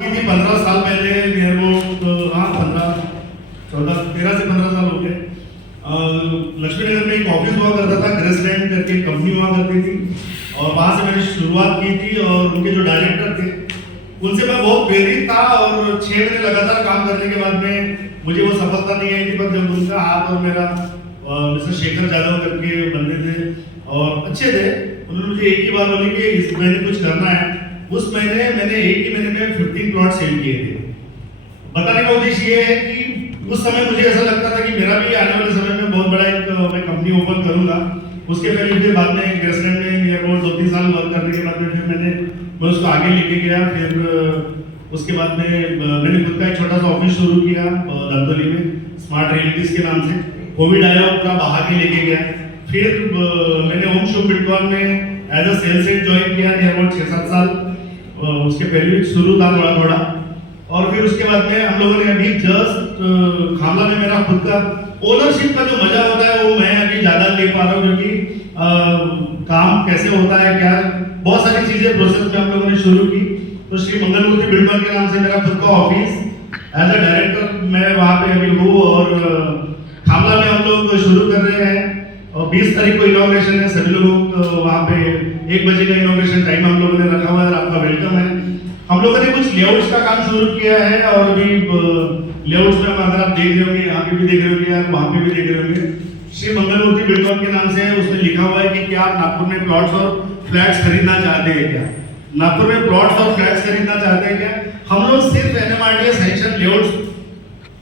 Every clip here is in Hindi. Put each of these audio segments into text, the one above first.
की थी 15 साल पहले नियर अबाउट, हाँ 15 14 13 से 15 साल हो गए। लक्ष्मी नगर में एक ऑफिस हुआ करता था, ग्रेसलैंड करके कंपनी हुआ करती थी, और वहाँ से मैंने शुरुआत की थी। और उनके जो डायरेक्टर थे उनसे मैं बहुत प्रेरित था, और 6 महीने लगातार काम करने के बाद में मुझे वो सफलता नहीं आई थी। पर जब उनका हाथ और मेरा मिस्टर शेखर जादव करके बंदे थे और अच्छे थे, उन्होंने मुझे एक ही बात बोली कि इस महीने कुछ करना है। उस महीने मैंने एक ही महीने में 15 प्लॉट सेल किए थे। बताने का उद्देश्य ये है कि उस समय मुझे ऐसा लगता था कि मेरा भी आने वाले समय में बहुत बड़ा एक मैं कंपनी ओपन करूंगा। उसके पहले मुझे बाद में ग्रेसलैंड में नियर अबाउट 2-3 साल वर्क करने के बाद में फिर मैं उसको आगे लेके गया। फिर उसके बाद में मैंने खुद का एक छोटा सा ऑफिस शुरू किया धमतौली में, स्मार्ट रियलिटीज के नाम से। कोविड आया, उसका बाहर के लेके गया। फिर मैंने होम शो बिल्डकॉन में as a sales head join किया नियर अबाउट 6-7 साल। उसके पहले शुरू था थोड़ा थोड़ा, और फिर उसके बाद में हम लोगों ने अभी जस्ट खामला में मेरा खुद का ओनरशिप का जो मजा होता है वो मैं अभी ज्यादा ले पा रहा हूँ, क्योंकि काम कैसे होता है, क्या बहुत सारी चीजें प्रोसेस में हम लोगों ने शुरू की। तो श्री मंगलमूर्ति बिल्डकॉन के नाम से मेरा खुद का ऑफिस एज अ डायरेक्टर मैं वहाँ पे अभी हूँ, और खामला में हम लोग शुरू कर रहे हैं। और 20 तारीख को इनॉग्रेशन है, सभी लोग वहाँ पे 1 बजे का इनॉग्रेशन टाइम हम लोगों ने रखा हुआ है, आपका वेलकम है। हम लोगों ने कुछ लेआउट्स का काम शुरू किया है, और अभी लेआउट्स में अगर आप देख रहे होंगे, यहाँ पे भी देख रहे होंगे, आप वहाँ पे भी देख रहे होंगे, श्री मंगलमूर्ति बिल्डकॉन के नाम से उसमें लिखा हुआ है कि क्या आप नागपुर में प्लॉट्स और फ्लैट्स खरीदना चाहते हैं क्या? नागपुर में प्लॉट्स और फ्लैट्स खरीदना चाहते हैं क्या? हम लोग सिर्फ एनएमआरडीए सैंक्शन लेआउट्स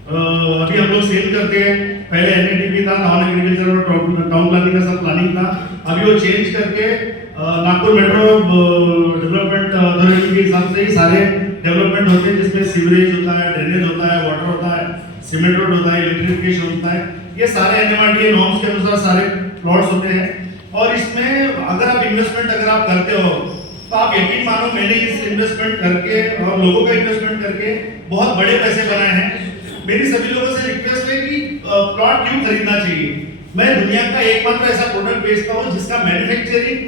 अभी हम लोग सेल करते हैं। पहले एनएटीपी था, नॉन एग्रीकल्चर और टाउन प्लानिंग का सब प्लानिंग था। अभी वो चेंज करके नागपुर मेट्रो डेवलपमेंट अथॉरिटी के हिसाब से ही सारे डेवलपमेंट होते हैं, जिसमें सीवरेज होता है, ड्रेनेज होता है, वाटर होता है, सीमेंट रोड होता है, इलेक्ट्रिफिकेशन होता है। ये सारे एनएमआरडीए नॉर्म्स के अनुसार सारे प्लॉट्स होते हैं। और इसमें अगर आप इन्वेस्टमेंट अगर आप करते हो तो आप यकीन मानो, मैंने इस इन्वेस्टमेंट करके और लोगों का इन्वेस्टमेंट करके बहुत बड़े पैसे बनाए हैं। मेरी सभी लोगों से रिक्वेस्ट है कि प्लॉट क्यों खरीदना चाहिए। मैं दुनिया का एकमात्र ऐसा प्रोडक्ट बेचता हूं जिसका मैन्युफैक्चरिंग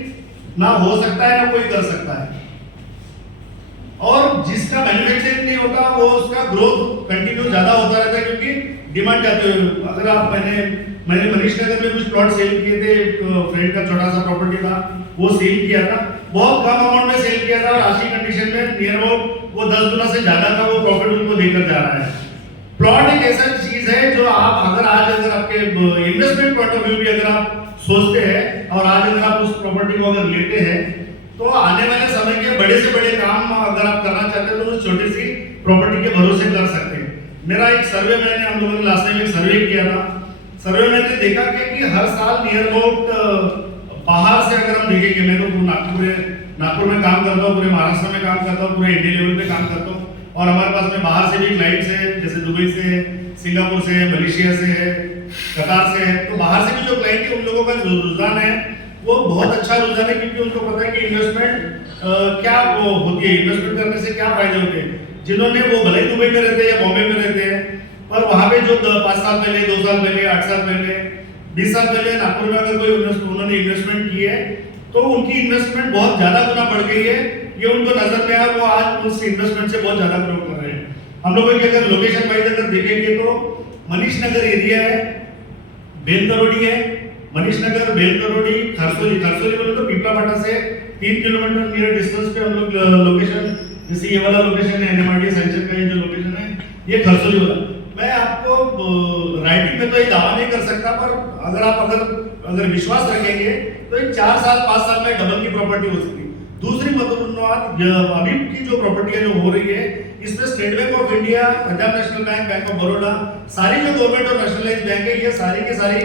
ना हो सकता है ना कोई कर सकता है, और जिसका मैन्युफैक्चरिंग नहीं होता वो उसका ग्रोथ कंटिन्यू ज्यादा होता रहता है, क्योंकि डिमांड जाती है। अगर आप मैंने मनीष नगर में कुछ प्लॉट सेल किए थे, फ्रेंड का छोटा सा प्रॉपर्टी था, वो सेल किया था, बहुत कम अमाउंट में सेल किया था, और आज की कंडीशन में नियर अबाउट वो 10 गुना से ज्यादा का वो प्रॉफिट उनको देकर जा रहा है। प्लॉट एक ऐसा चीज है जो आप अगर आपके इन्वेस्टमेंट पॉइंट ऑफ व्यू भी अगर आप सोचते हैं, और आज अगर आप उस प्रॉपर्टी को अगर लेते हैं, तो आने वाले समय के बड़े से बड़े काम अगर आप करना चाहते हैं तो उस छोटी सी प्रॉपर्टी के भरोसे कर सकते हैं। मेरा एक सर्वे मैंने हम लोगों ने लास्ट टाइम एक सर्वे किया था। सर्वे में मैंने देखा कि हर साल नियर अबाउट बाहर से अगर हम देखेंगे, मैं तो नागपुर में काम करता हूँ, पूरे महाराष्ट्र में काम करता हूँ, पूरे इंडिया लेवल पे काम करता हूँ, और हमारे पास में बाहर से भी क्लाइंट्स हैं, जैसे दुबई से, सिंगापुर से, मलेशिया से है, कतार से है। तो बाहर से भी जो क्लाइंट है उन लोगों का जो रुझान है वो बहुत अच्छा रुझान है, क्योंकि उनको पता है कि इन्वेस्टमेंट क्या वो होती है, इन्वेस्टमेंट करने से क्या फायदे होते हैं। जिन्होंने वो भले ही दुबई में रहते हैं या बॉम्बे में रहते हैं, पर वहाँ पे जो 5 साल पहले, 2 साल पहले, 8 साल पहले, 20 साल पहले नागपुर में अगर कोई उन्होंने इन्वेस्टमेंट की है, तो उनकी इन्वेस्टमेंट बहुत ज्यादा गुना बढ़ गई है। ये उनको नजर में आया, वो आज उस इन्वेस्टमेंट से बहुत ज्यादा ग्रो कर रहे हैं। हम लोगों की अगर लोकेशन वाइज अगर देखेंगे तो मनीष नगर एरिया है, बेलतरोड़ी है, मनीष नगर, बेलतरोड़ी, खरसोली बोले तो पीपलापाटा से 3 किलोमीटर नियर डिस्टेंस पे हम लोग लोकेशन, जैसे ये वाला लोकेशन है एनएमआरडीए सेंटर का, ये जो लोकेशन है ये खरसोली वाला। मैं आपको राइटिंग में तो ये दावा नहीं कर सकता, पर अगर विश्वास रखेंगे तो 4 साल 5 साल में डबल की प्रॉपर्टी हो सकती है। दूसरी महत्वपूर्ण बात, अभी की जो प्रॉपर्टी जो हो रही है, इसमें state bank of India, Punjab national bank, bank of Baroda, सारी जो गवर्नमेंट और नेशनलाइज बैंक है, ये सारी के सारी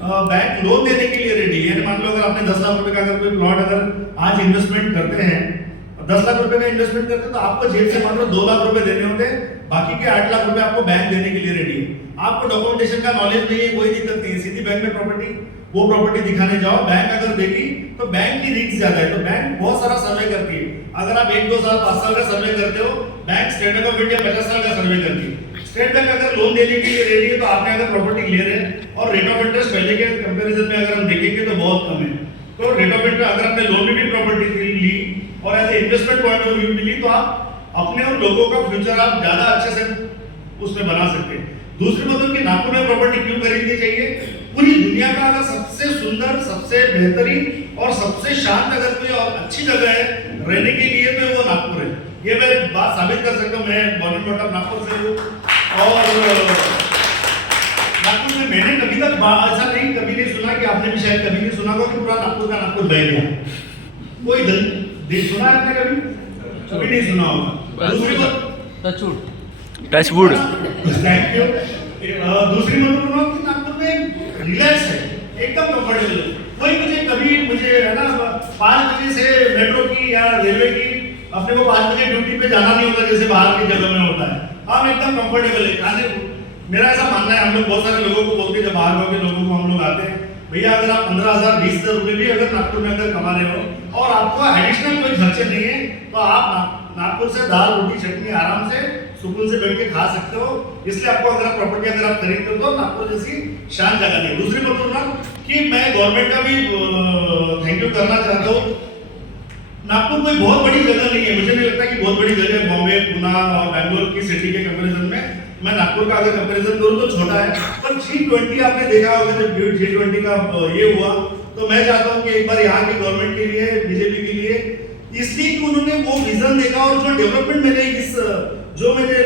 बैंक लोन देने के लिए रेडी है। मान लो अगर आपने 10 लाख रुपए का अगर कोई प्लॉट अगर आज इन्वेस्टमेंट करते हैं, 10 लाख रुपए का इन्वेस्टमेंट करते हैं, तो आपको जेब से मात्र 2 लाख रुपए देने होते हैं, बाकी के 8 लाख रुपए आपको बैंक देने के लिए रेडी है। आपको डॉक्यूमेंटेशन का नॉलेज नहीं है, कोई दिक्कत नहीं है, सीधी बैंक में वो प्रॉपर्टी दिखाने जाओ, बैंक अगर देगी तो बैंक की रिस्क ज्यादा है, तो बैंक बहुत सारा सर्वे करती है। अगर आप 1-2 साल 5 साल का सर्वे करते हो, bank state bank of India 50 साल का सर्वे करती है। स्टेट बैंक अगर लोन देने के लिए रेडी है, तो आपने अगर प्रॉपर्टी क्लियर है, और रेट ऑफ इंटरेस्ट पहले के कंपैरिजन में अगर हम देखेंगे तो बहुत कम है, तो रेट ऑफ इंटरेस्ट अगर आपने लोन में भी प्रॉपर्टी ली और as a investment point of view मिली, तो आप अपने और लोगों का फ्यूचर आप ज्यादा अच्छे से उसमें बना सकते हैं। दूसरी बात कि नागपुर में प्रॉपर्टी क्यों खरीदनी चाहिए? पूरी दुनिया का अगर सबसे सुंदर, सबसे बेहतरीन और सबसे शांत अगर कोई और अच्छी जगह है रहने के लिए तो वो नागपुर है। ये मैं बात साबित कर सकता हूँ। मैं बॉर्न बॉट अप नागपुर से हूँ और नागपुर में मैंने कभी तक ऐसा नहीं कभी नहीं सुना कि आपने भी शायद कभी नहीं सुना होगा कि पूरा नागपुर का नागपुर बह गया। कोई दिन सुना है आपने कभी? कभी नहीं सुना होगा। दूसरी बात टचवुड थैंक यू। दूसरी बात कि नागपुर में रिलैक्स है, एकदम कंफर्टेबल है। कोई मुझे है ना 5 बजे से मेट्रो की या रेलवे की अपने को 5 बजे ड्यूटी पे जाना नहीं होता जैसे बाहर की जगह में होता है। हम एकदम कंफर्टेबल है। खाने मेरा ऐसा मानना है, हम लोग बहुत सारे लोगों को बोलते हैं जब बाहर के लोगों को हम लोग आते हैं, भैया अगर आप 15,000 20,000 रुपए भी अगर नागपुर में अगर कमा रहे हो और आपको एडिशनल कोई खर्चे नहीं है तो आप नागपुर से दाल रोटी चटनी आराम से सुकून से बैठ के खा सकते हो। इसलिए आपको अगर प्रॉपर्टी अगर आप खरीदते हो तो नागपुर जैसी शांत जगह नहीं। दूसरी बात बोलना कि मैं गवर्नमेंट का भी थैंक यू करना चाहता हूँ। नागपुर कोई बहुत बड़ी जगह नहीं है, मुझे नहीं लगता कि बहुत बड़ी जगह है। बॉम्बे, पुणे और बैंगलोर की सिटी के कंपैरिजन में मैं नागपुर का अगर कंपैरिजन करूँ तो छोटा है। पर G20 आपने देखा होगा जब G20 का ये हुआ तो मैं चाहता हूँ कि एक बार यहाँ की गवर्नमेंट के लिए, बीजेपी के लिए, इसलिए कि उन्होंने वो विजन देखा और जो डेवलपमेंट मैंने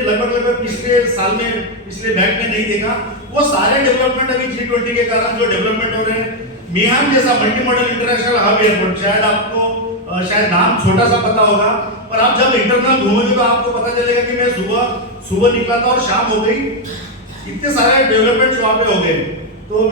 लगभग पिछले साल में पिछले बैक में नहीं देखा, वो सारे डेवलपमेंट अभी G20 के कारण जो डेवलपमेंट हो रहे हैं। मिहान जैसा multi modal international hub airport, शायद आपको शायद नाम छोटा सा पता होगा, पर आप जब इंटरनल घूमोगे तो आपको पता चलेगा कि मैं सुबह निकला था और शाम हो गई, इतने सारे डेवलपमेंट्स वहां पे हो गए। तो